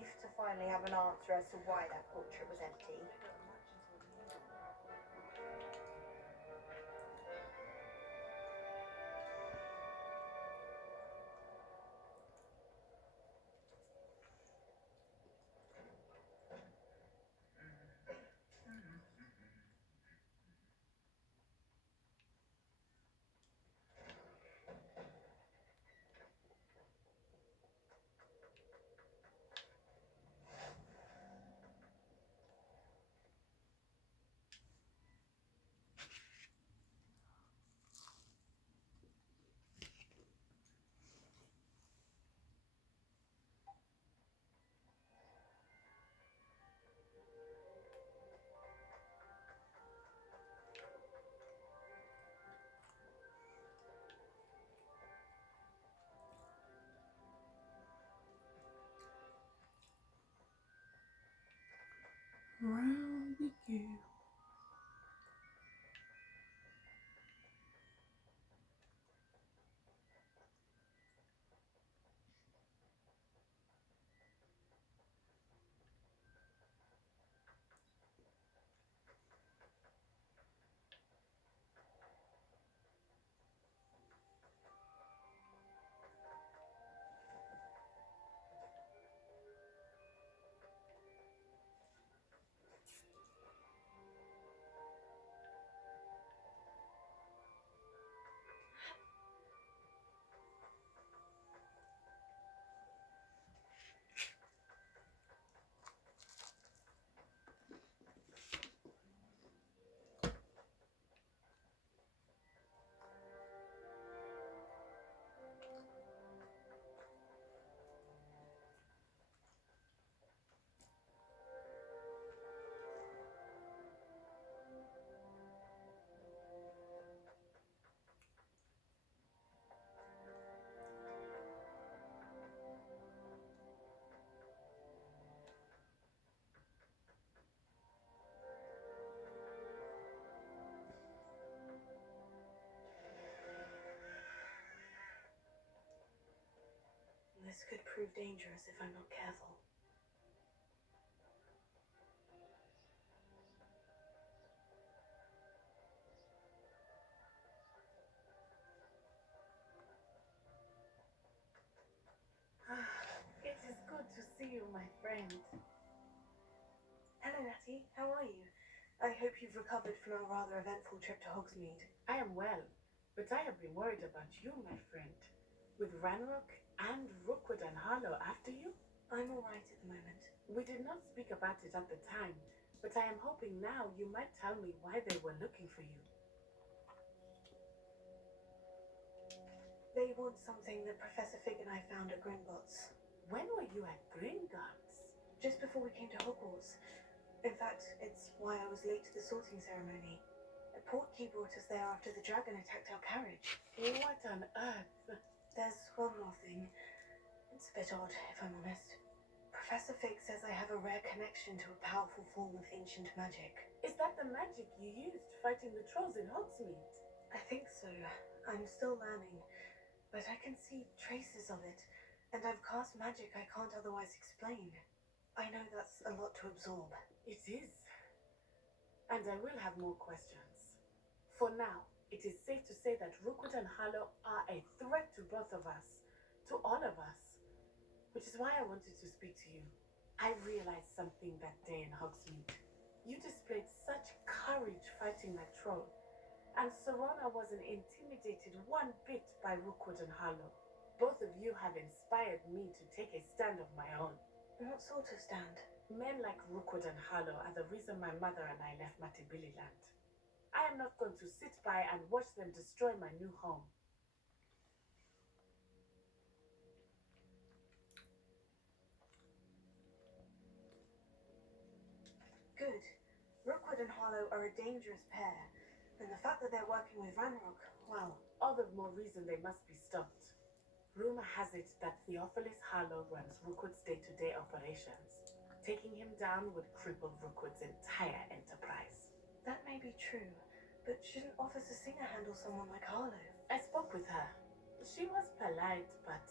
relief to finally have an answer as to why that portrait was empty. Round the U. This could prove dangerous if I'm not careful. It is good to see you, my friend. Hello, Natty. How are you? I hope you've recovered from a rather eventful trip to Hogsmeade. I am well, but I have been worried about you, my friend. With Ranrock and Rookwood and Harlow after you? I'm all right at the moment. We did not speak about it at the time, but I am hoping now you might tell me why they were looking for you. They want something that Professor Fig and I found at Gringotts. When were you at Gringotts? Just before we came to Hogwarts. In fact, it's why I was late to the sorting ceremony. A portkey brought us there after the dragon attacked our carriage. What on earth? There's one more thing. It's a bit odd, if I'm honest. Professor Fig says I have a rare connection to a powerful form of ancient magic. Is that the magic you used fighting the trolls in Hogsmeade? I think so. I'm still learning, but I can see traces of it, and I've cast magic I can't otherwise explain. I know that's a lot to absorb. It is. And I will have more questions. For now, it is safe to say that Rookwood and Harlow are a threat to both of us, to all of us, which is why I wanted to speak to you. I realized something that day in Hogsmeade. You displayed such courage fighting that troll, and Serona wasn't intimidated one bit by Rookwood and Harlow. Both of you have inspired me to take a stand of my own. What sort of stand? Men like Rookwood and Harlow are the reason my mother and I left Matabeleland. I am not going to sit by and watch them destroy my new home. Good. Rookwood and Harlow are a dangerous pair, and the fact that they're working with Ranrock, well... All the more reason they must be stopped. Rumor has it that Theophilus Harlow runs Rookwood's day-to-day operations. Taking him down would cripple Rookwood's entire enterprise. That may be true, but shouldn't Officer Singer handle someone like Harlow? I spoke with her. She was polite, but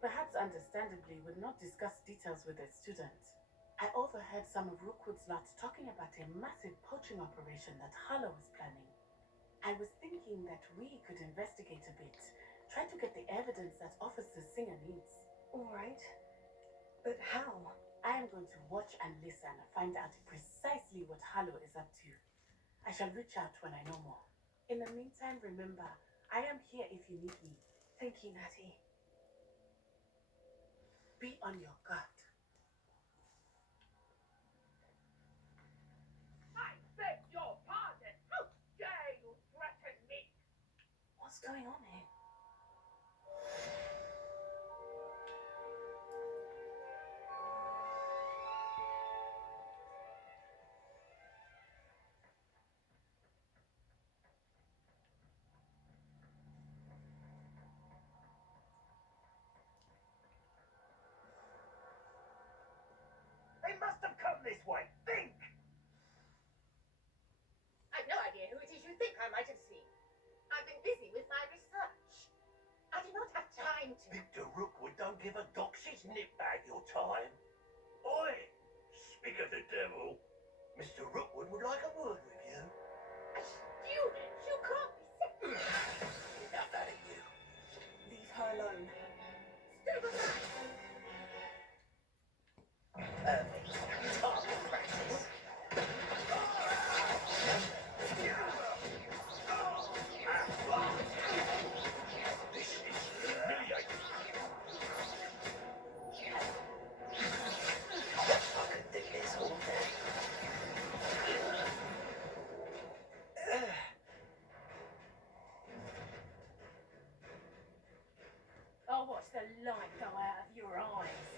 perhaps understandably, would not discuss details with their students. I overheard some of Rookwood's lot talking about a massive poaching operation that Harlow was planning. I was thinking that we could investigate a bit, try to get the evidence that Officer Singer needs. All right. But how? I am going to watch and listen, find out precisely what Harlow is up to. I shall reach out when I know more. In the meantime, remember, I am here if you need me. Thank you, Natty. Be on your guard. I beg your pardon. How dare you threaten me? What's going on here? They must have come this way. Think! I've no idea who it is you think I might have seen. I've been busy with my research. I do not have time to. Victor Rookwood don't give a doxy's nip bag your time. Oi! Speak of the devil. Mr. Rookwood would like a word with you. A student? You can't be serious. Enough out of you. Leave her alone. Stay behind. Perfect. Target practice. This is humiliating. I could do this all day. I'll watch the light go out of your eyes.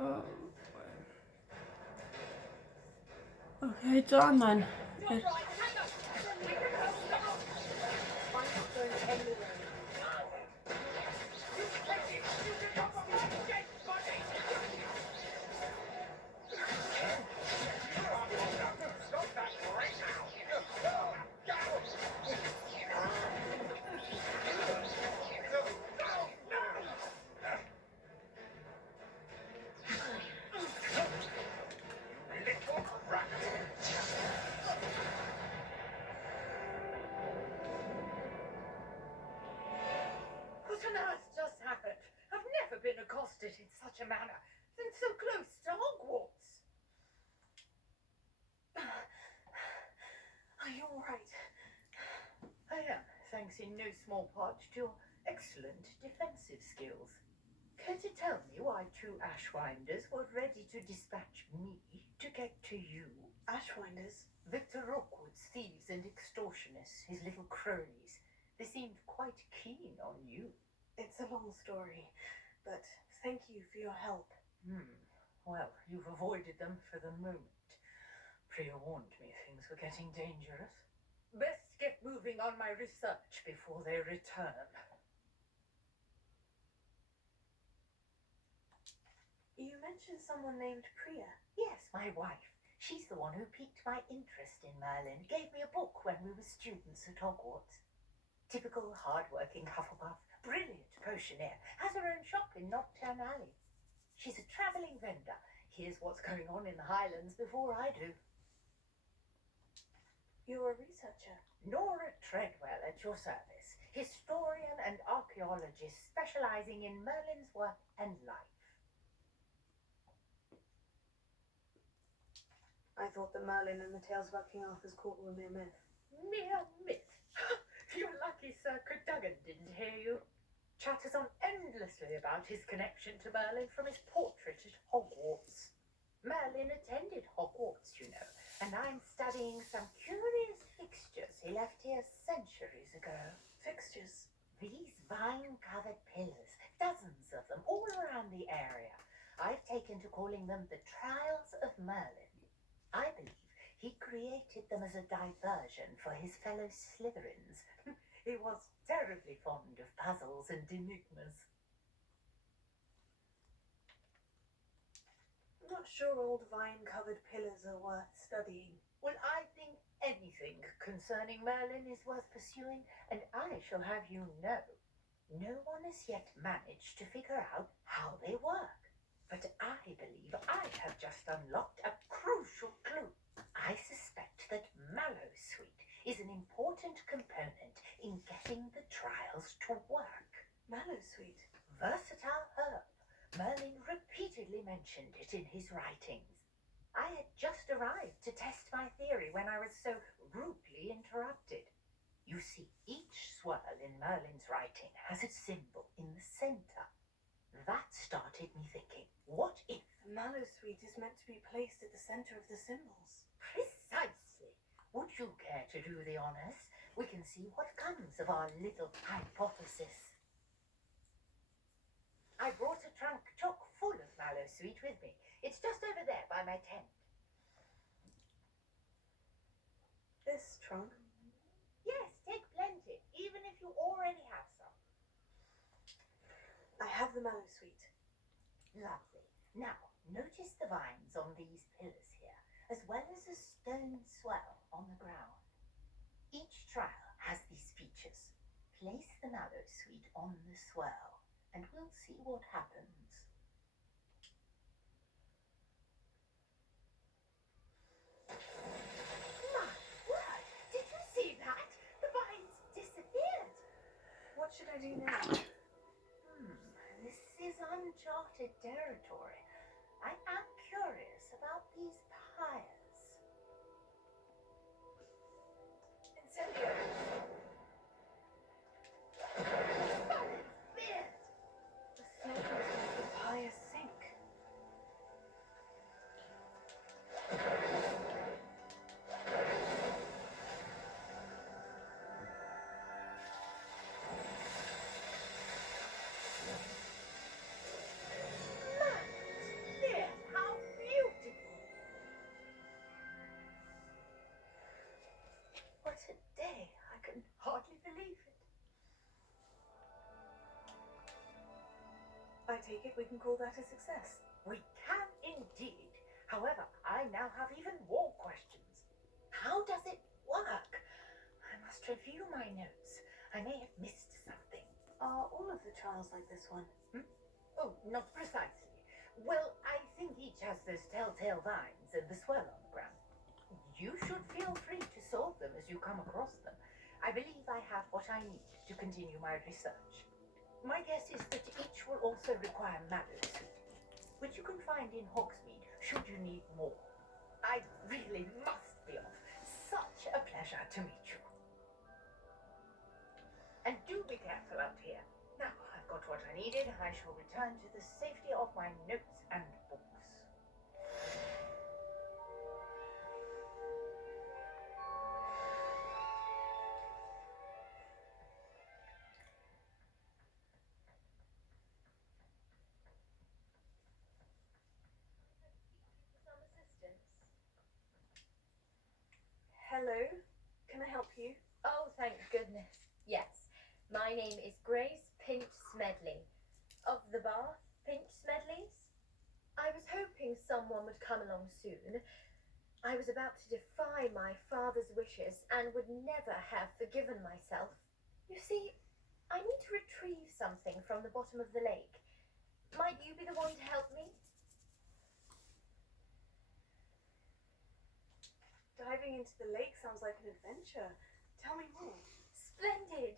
Oh. Okay, done then. You're right. Hang on. We can help stop. I'm not going anywhere. You take it. You can come from my dead body. Stop that right now. Little rat. What on earth just happened? I've never been accosted in such a manner, and so close to Hogwarts. Are you all right? I am, thanks in no small part to your excellent defensive skills. Care to tell me why two Ashwinders were ready to dispatch me to get to you? Ashwinders? Victor Rookwood's thieves and extortionists, his little cronies. They seemed quite keen on you. It's a long story, but thank you for your help. Well, you've avoided them for the moment. Pre-warned me things were getting dangerous. Best get moving on my research before they return. You mentioned someone named Priya. Yes, my wife. She's the one who piqued my interest in Merlin. Gave me a book when we were students at Hogwarts. Typical hard-working Hufflepuff. Brilliant potioneer. Has her own shop in Knockturn Alley. She's a travelling vendor. Hears what's going on in the Highlands before I do. You're a researcher. Nora Treadwell at your service. Historian and archaeologist specialising in Merlin's work and life. I thought that Merlin and the tales about King Arthur's court were mere myth. Mere myth. You're lucky Sir Cadogan didn't hear you. Chatters on endlessly about his connection to Merlin from his portrait at Hogwarts. Merlin attended Hogwarts, you know, and I'm studying some curious fixtures he left here centuries ago. Fixtures? These vine-covered pillars, dozens of them, all around the area. I've taken to calling them the Trials of Merlin. I believe he created them as a diversion for his fellow Slytherins. He was terribly fond of puzzles and enigmas. I'm not sure old vine-covered pillars are worth studying. Well, I think anything concerning Merlin is worth pursuing, and I shall have you know, no one has yet managed to figure out how they work. But I believe I have just unlocked a crucial clue. I suspect that Mallowsweet is an important component in getting the trials to work. Mallowsweet. Versatile herb. Merlin repeatedly mentioned it in his writings. I had just arrived to test my theory when I was so rudely interrupted. You see, each swirl in Merlin's writing has its symbol in the center. That started me thinking, what if? Mallowsweet is meant to be placed at the center of the symbols. Precisely. Would you care to do the honors? We can see what comes of our little hypothesis. I brought a trunk chock full of Mallowsweet with me. It's just over there by my tent. This trunk? Yes, take plenty, even if you already have some. I have the Mallowsweet. Lovely. Now, notice the vines on these pillars here, as well as a stone swell on the ground. Each trial has these features. Place the Mallowsweet on the swell, and we'll see what happens. My word! Did you see that? The vines disappeared. What should I do now? This is uncharted territory. I am curious about these pyres. Incendio! Merlin's beard! The smoke must make the pyre sink. Merlin's beard! How beautiful! What a day! I can hardly believe it. I take it we can call that a success. We can indeed. However, I now have even more questions. How does it work? I must review my notes. I may have missed something. Are all of the trials like this one? Oh, not precisely. Well, I think each has those telltale vines and the swirl on the ground. You should feel free to solve them as you come across them. I believe I have what I need to continue my research. My guess is that each will also require Mallowsweet, which you can find in Hogsmeade should you need more. I really must be off. Such a pleasure to meet you. And do be careful out here. Now I've got what I needed, I shall return to the safety of my notes and books. Some assistance? Hello? Can I help you? Oh, thank goodness. Yes, my name is Grace Pinch Smedley, of the Bath Pinch Smedleys. I was hoping someone would come along soon. I was about to defy my father's wishes and would never have forgiven myself. You see, I need to retrieve something from the bottom of the lake. Might you be the one to help me? Diving into the lake sounds like an adventure. Tell me more. Splendid!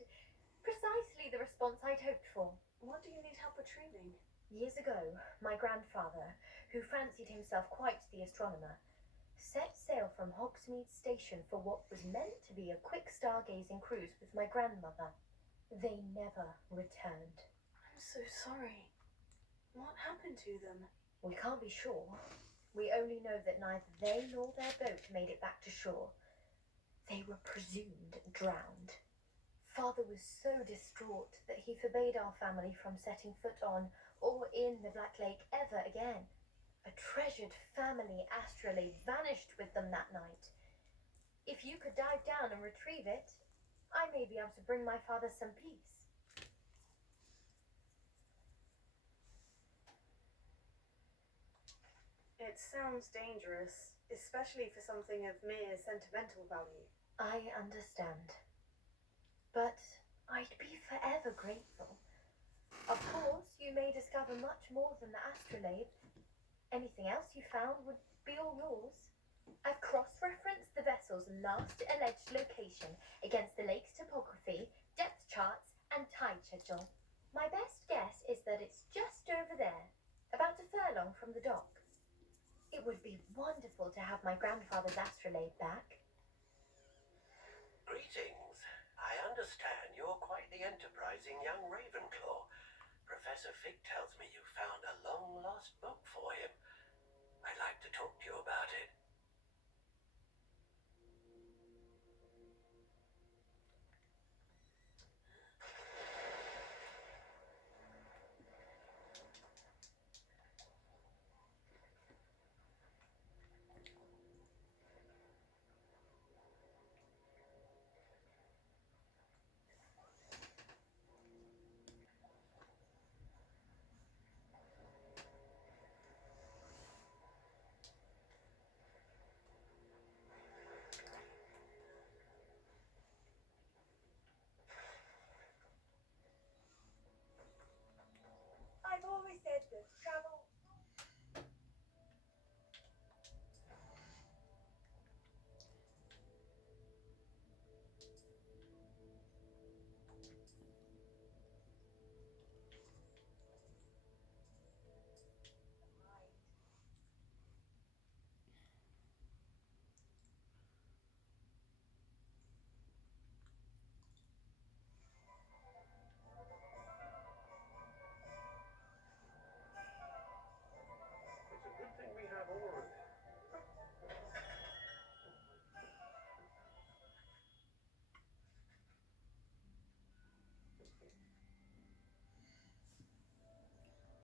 Precisely the response I'd hoped for. What do you need help retrieving? Years ago, my grandfather, who fancied himself quite the astronomer, set sail from Hogsmeade Station for what was meant to be a quick stargazing cruise with my grandmother. They never returned. I'm so sorry. What happened to them? We can't be sure. We only know that neither they nor their boat made it back to shore. They were presumed drowned. Father was so distraught that he forbade our family from setting foot on or in the Black Lake ever again. A treasured family astrolabe vanished with them that night. If you could dive down and retrieve it, I may be able to bring my father some peace. It It sounds dangerous, especially for something of mere sentimental value. I understand. But I'd be forever grateful. Of course, you may discover much more than the astrolabe. Anything else you found would be all yours. I've cross-referenced the vessel's last alleged location against the lake's topography, depth charts, and tide schedule. My best guess is that it's just over there, about a furlong from the dock. It would be wonderful to have my grandfather's astrolabe back. Greetings. I understand you're quite the enterprising young Ravenclaw. Professor Fig tells me you found a long-lost book for him. I'd like to talk to you about it. I've always said that travel